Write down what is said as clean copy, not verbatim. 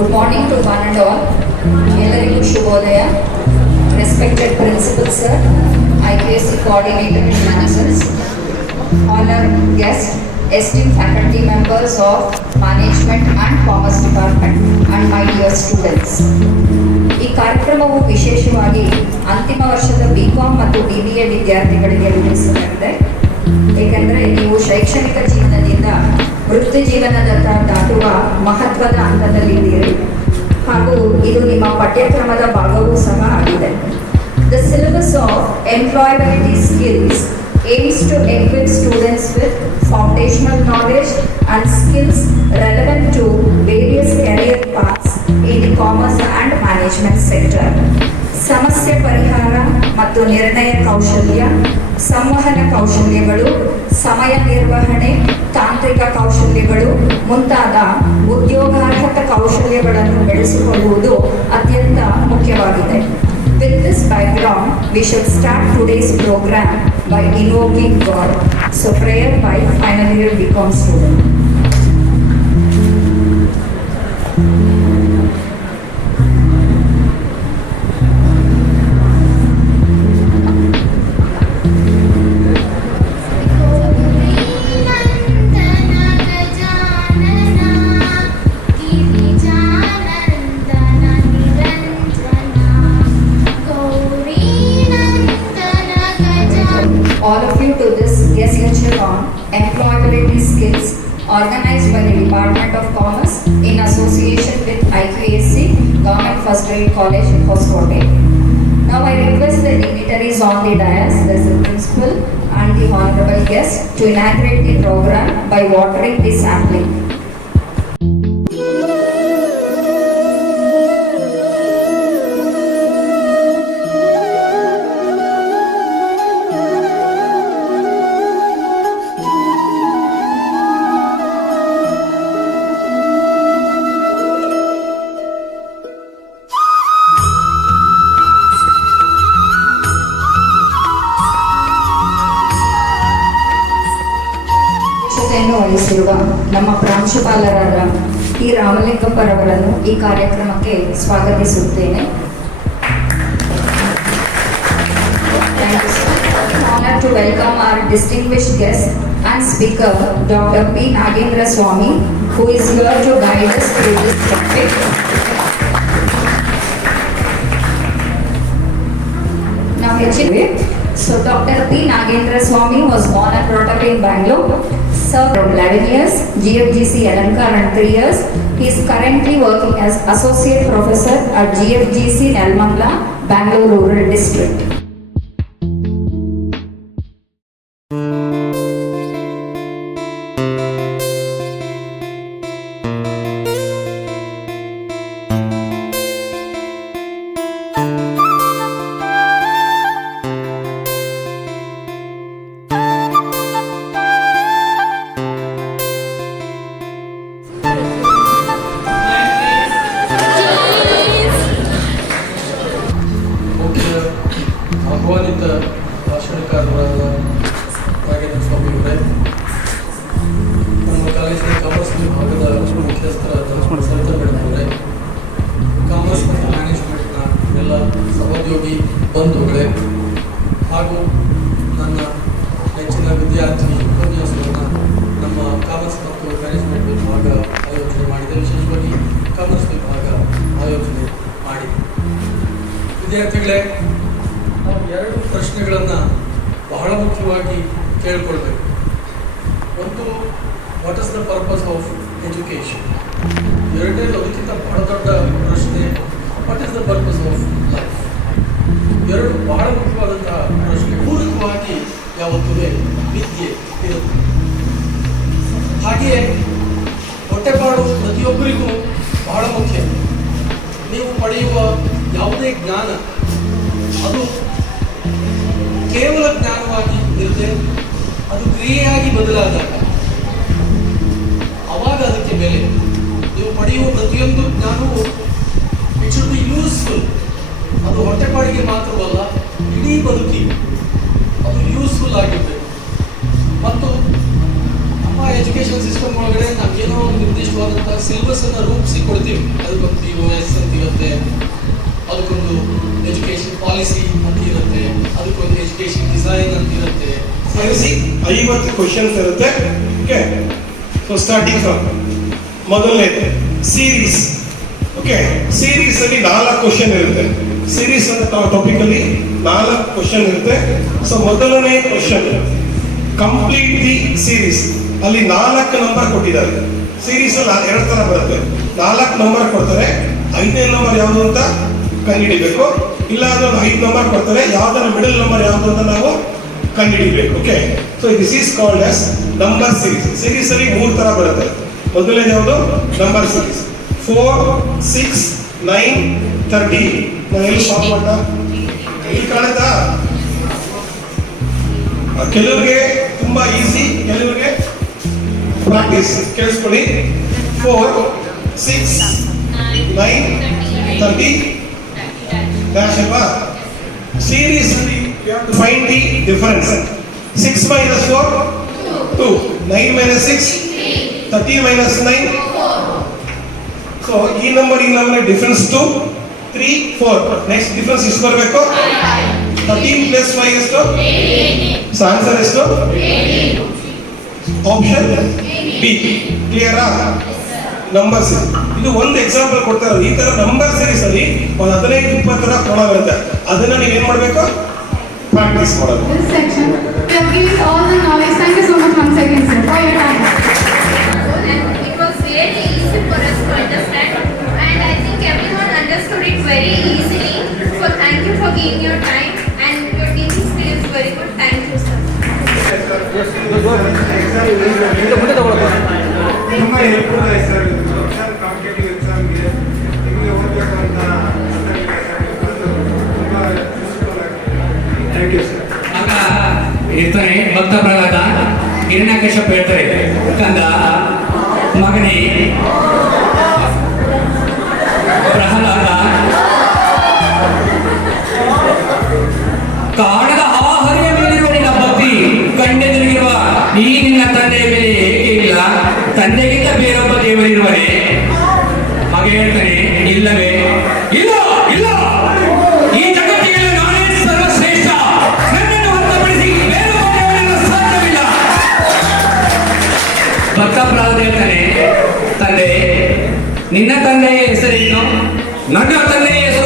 Good morning to one and all. ಎಲ್ಲರಿಗೂ ಶುಭೋದಯ. Respected Principal Sir, IQAC Coordinator and Managers, honored guests, esteemed faculty members of Management and Commerce Department, and my dear students. ಈ ಕಾರ್ಯಕ್ರಮವು ವಿಶೇಷವಾಗಿ ಅಂತಿಮ ವರ್ಷದ BCom ಮತ್ತು BBA ವಿದ್ಯಾರ್ಥಿಗಳಿಗೆ ರೂಪಿಸಲಾಗಿದೆ. ಏಕೆಂದರೆ ನೀವು ಶೈಕ್ಷಣಿಕ ಜೀವನದಿಂದ ವೃತ್ತಿ ಜೀವನದತ್ತ ದಾಟುವ ಮಹತ್ವದ ಹಂತದಲ್ಲಿದ್ದೀರಿ ಹಾಗೂ ಇದು ನಿಮ್ಮ ಪಠ್ಯಕ್ರಮದ ಭಾಗವೂ ಸಹ ಆಗಿದೆ. The syllabus of employability skills aims to equip students with foundational knowledge and skills relevant to various career paths in the commerce and management sector. ಸಮಸ್ಯೆ ಪರಿಹಾರ ಮತ್ತು ನಿರ್ಣಯ ಕೌಶಲ್ಯ, ಸಂವಹನ ಕೌಶಲ್ಯಗಳು, ಸಮಯ ನಿರ್ವಹಣೆ, ತಾಂತ್ರಿಕ ಕೌಶಲ್ಯಗಳು ಮುಂತಾದ ಉದ್ಯೋಗಾರ್ಹಕ ಕೌಶಲ್ಯಗಳನ್ನು ಬೆಳೆಸಿಕೊಳ್ಳುವುದು ಅತ್ಯಂತ ಮುಖ್ಯವಾಗಿದೆ. With this background, we shall start today's program by invoking God. So prayer by final year BCom student. All of you to this guest lecture on employability skills organized by the Department of Commerce in association with IQAC Government First Grade College in Hoskote. Now I request the dignitaries on the dais, the principal and the honorable guests to inaugurate the program by watering the sapling. ವಹಿಸಿರುವ ನಮ್ಮ ಪ್ರಾಂಶುಪಾಲರಾದ T ರಾಮಲಿಂಗಪ್ಪರವರನ್ನು ಈ ಕಾರ್ಯಕ್ರಮಕ್ಕೆ ಸ್ವಾಗತಿಸುತ್ತೇನೆ. Honor to welcome our distinguished guest and speaker, Dr. P. Nagendra Swami, who is here to guide us through this topic. Now, so Dr. P. Nagendra Swami was born and brought up in Bangalore. Served 11 years, GFGC Alankar and 3 years. He is currently working as Associate Professor at GFGC Nelmangla, Bangalore Rural District. ಆಹ್ವಾನಿತ ಭಾಷಣಕಾರರಾದ Nagendra ಸ್ವಾಮಿ ಅವರೇ, ನಮ್ಮ ಕಾಲೇಜಿನ commerce ವಿಭಾಗದ ಮುಖ್ಯಸ್ಥರಾದ Sarita madam ಅವರೇ, commerce ಮತ್ತು ಮ್ಯಾನೇಜ್ಮೆಂಟ್ನ ಎಲ್ಲ ಸಹೋದ್ಯೋಗಿ ಬಂಧುಗಳೇ ಹಾಗೂ ನನ್ನ ನೆಚ್ಚಿನ ವಿದ್ಯಾರ್ಥಿ ಉಪನ್ಯಾಸವನ್ನು ನಮ್ಮ ಕಾಮರ್ಸ್ ಮತ್ತು ಮ್ಯಾನೇಜ್ಮೆಂಟ್ ವಿಭಾಗ ಆಯೋಜನೆ ಮಾಡಿದೆ. ವಿಶೇಷವಾಗಿ ಕಾಮರ್ಸ್ ವಿಭಾಗ ಆಯೋಜನೆ ಮಾಡಿದೆ. ವಿದ್ಯಾರ್ಥಿಗಳೇ, ನಾವು 2 ಪ್ರಶ್ನೆಗಳನ್ನು ಬಹಳ ಮುಖ್ಯವಾಗಿ ಕೇಳಿಕೊಳ್ಬೇಕು. ಒಂದು, what is the purpose of education. ಎರಡನೇದು, ಅದಕ್ಕಿಂತ ಬಹಳ ದೊಡ್ಡ ಪ್ರಶ್ನೆ, what is the purpose of life. ಎರಡು ಬಹಳ ಮುಖ್ಯವಾದಂತಹ ಪ್ರಶ್ನೆ. ಪೂರಕವಾಗಿ ಯಾವತ್ತೂ ವಿದ್ಯೆ ಇರುತ್ತೆ. ಹಾಗೆಯೇ ಹೊಟ್ಟೆಪಾಡು ಪ್ರತಿಯೊಬ್ಬರಿಗೂ ಬಹಳ ಮುಖ್ಯ. ನೀವು ಪಡೆಯುವ ಯಾವುದೇ ಜ್ಞಾನ ಅದು ಕೇವಲ ಜ್ಞಾನವಾಗಿ ಇರುತ್ತೆ, ಅದು ಕ್ರಿಯೆಯಾಗಿ ಬದಲಾದಾಗ ಅವಾಗ ಅದಕ್ಕೆ ಬೆಲೆ. ನೀವು ಪಡೆಯುವ ಪ್ರತಿಯೊಂದು ಜ್ಞಾನವೂ ಇಟ್ ಶುಡ್ ಬಿ ಯೂಸ್ಫುಲ್. ಅದು ಹೊಟ್ಟೆಪಾಡಿಗೆ ಮಾತ್ರವಲ್ಲ, ಇಡೀ ಬದುಕಿಗೆ ಅದು ಯೂಸ್ಫುಲ್ ಆಗಿರಬೇಕು. ನಮ್ಮ ಎಜುಕೇಷನ್ ಸಿಸ್ಟಮ್ ಒಳಗಡೆ ನಾವೇನೋ ಒಂದು ನಿರ್ದಿಷ್ಟವಾದಂತಹ ಸಿಲೆಬಸ್ ಅನ್ನು ರೂಪಿಸಿಕೊಂಡು ಕೊಡ್ತೀವಿ. ಅದಕ್ಕೊಂದು POS ಅಂತ ಇರುತ್ತೆ, ಅದಕ್ಕೊಂದು ಎಜುಕೇಶನ್ ಪಾಲಿಸಿ ಅಂತ ಇರುತ್ತೆ, ಅದಕ್ಕೊಂದು ಎಜುಕೇಶನ್ ಡಿಸೈನ್ ಅಂತ ಇರುತ್ತೆ. ಸೇರಿಸಿ 50 ಕ್ವಶನ್ಸ್ ಇರುತ್ತೆ. ಓಕೆ, ಸೊ ಸ್ಟಾರ್ಟಿಂಗ್ ಫ್ರಮ್ ಮೊದಲನೇದು ಸೀರೀಸ್. ಓಕೆ, ಸೀರೀಸ್ ಅಲ್ಲಿ 4 ಕ್ವಶನ್ ಇರುತ್ತೆ. ಸೀರೀಸ್ ಅಂತ ಟಾಪಿಕ್ ಅಲ್ಲಿ 4 ಕ್ವಶನ್ ಇರುತ್ತೆ. ಸೊ ಮೊದಲನೇ ಕ್ವಶನ್, ಕಂಪ್ಲೀಟ್ ದಿ ಸೀರೀಸ್. ಅಲ್ಲಿ 4 ನಂಬರ್ ಕೊಟ್ಟಿದ್ದಾರೆ. ಸೀರೀಸ್ ಅಲ್ಲಿ 2 ತರ ಬರುತ್ತೆ. 4 ನಂಬರ್ ಕೊಡ್ತಾರೆ, 5ನೇ ನಂಬರ್ ಯಾವುದು ಅಂತ ಕಂಡುಹಿಡಿಬೇಕು. ಇಲ್ಲ ಅಂದ್ರೆ 5 ನಂಬರ್ ಕೊಡ್ತಾರೆ, ಯಾವ್ದಾರ ಮಿಡಲ್ ನಂಬರ್ ಯಾವುದು ಅಂತ ನಾವು ಕಂಡುಹಿಡಿಬೇಕು. Okay, so this is called as number series. Series ಅಲ್ಲಿ 3 ತರ ಬರುತ್ತೆ. ಮೊದಲನೇದು ಯಾವುದು? Number series. 4, 6, 9, 13. ನಾವು ಎಲ್ಲಿ ಸ್ಟಾಪ್ ಮಾಡ್ತ ಎಲ್ಲಿ ಕಾಣುತ್ತಾ? ಕೆಲವರಿಗೆ ತುಂಬಾ ಈಸಿ, ಕೆಲವರಿಗೆ ಪ್ರಾಕ್ಟೀಸ್. ಕೇಳಿಸ್ಕೊಳ್ಳಿ. 4, 6, 9, 13 ಡ್ಯಾಶ್ ಅಲ್ವಾ? ಸೀರೀಸ್ ಅಲ್ಲಿ you have to find the difference. 6 minus 4, 2. 9 minus 6, 13 minus 9, 4. So ಈ ನಂಬರ್ ಡಿಫರೆನ್ಸ್ 2, 3, 4. ನೆಕ್ಸ್ಟ್ ಡಿಫರೆನ್ಸ್ ಎಷ್ಟು ಬರಬೇಕು? 13 ಪ್ಲಸ್ 5 ಎಷ್ಟು? ಸೊ ಆನ್ಸರ್ ಎಷ್ಟು? Option B. ಕ್ಲಿಯರಾ? ನಂಬರ್ ಸೀರೀಸ್ ಇದು ಒಂದು ಎಕ್ಸಾಂಪಲ್ ಕೊಡ್ತಾರೆ. ಈ ತರ ನಂಬರ್ ಸೀರೀಸ್ ಅಲ್ಲಿ ಒಂದು 15-20 ತರ ಕೋಣ ಬರುತ್ತೆ. ಅದನ್ನ ನೀವೇನ್ ಮಾಡಬೇಕು? ಪ್ರಾಕ್ಟೀಸ್ ಮಾಡೋದು. This section, we have given all the knowledge. Thank you so much once again, sir, for your time. And it was really easy for us to understand, and I think everyone understood it very easily. So thank you for giving your time, and your teaching skill is very good. Thank you, sir. ತುಂಬ helpful ಆಯ್ತು sir. Exam competitive ಎಕ್ಸಾಮ್ಗೆ ನಿಮಗೆ ಓದಬೇಕು ಅಂತ ತುಂಬ useful ಆಗಿದೆ. Thank you sir. ಆಗ ಇರ್ತಾನೆ ಭಕ್ತ ಪ್ರಹ್ಲಾದ. ಹಿರಣ್ಯಕಶ್ಯಪ ಹೇಳ್ತಾರೆ, ಕಂದ ಮಗನೇ ಪ್ರಹ್ಲಾದ, ಕಾಣದ ಆ ಹರಿಯ ಮೇಲಿರುವ ನಿನ್ನ ಭಕ್ತಿ ಕಂಡೆದುರಿಗಿರುವ ಈ ನಿನ್ನ ತಂದೆಯ ಮೇಲೆ ಏಕೆ ಇಲ್ಲ? ತಂದೆಗಿಂತ ಬೇರೊಬ್ಬ ದೇವರಿರುವನೇ? ಮಗ ಹೇಳ್ತಾನೆ, ಇಲ್ಲವೇ? ಇಲ್ಲ ಇಲ್ಲ, ಈ ಜಗತ್ತಿಗೆ ನಾನೇ ಸರ್ವಶ್ರೇಷ್ಠ. ನನ್ನನ್ನು ಹೊರತುಪಡಿಸಿ ಬೇರೊಬ್ಬ ದೇವರಿರಲು ಸಾಧ್ಯವಿಲ್ಲ. ಭಕ್ತ ಪ್ರಹ್ಲಾದ ಹೇಳ್ತಾನೆ, ತಂದೆ ನಿನ್ನ ತಂದೆಯ ಹೆಸರೇನು? ನನ್ನ ತಂದೆಯ ಹೆಸರು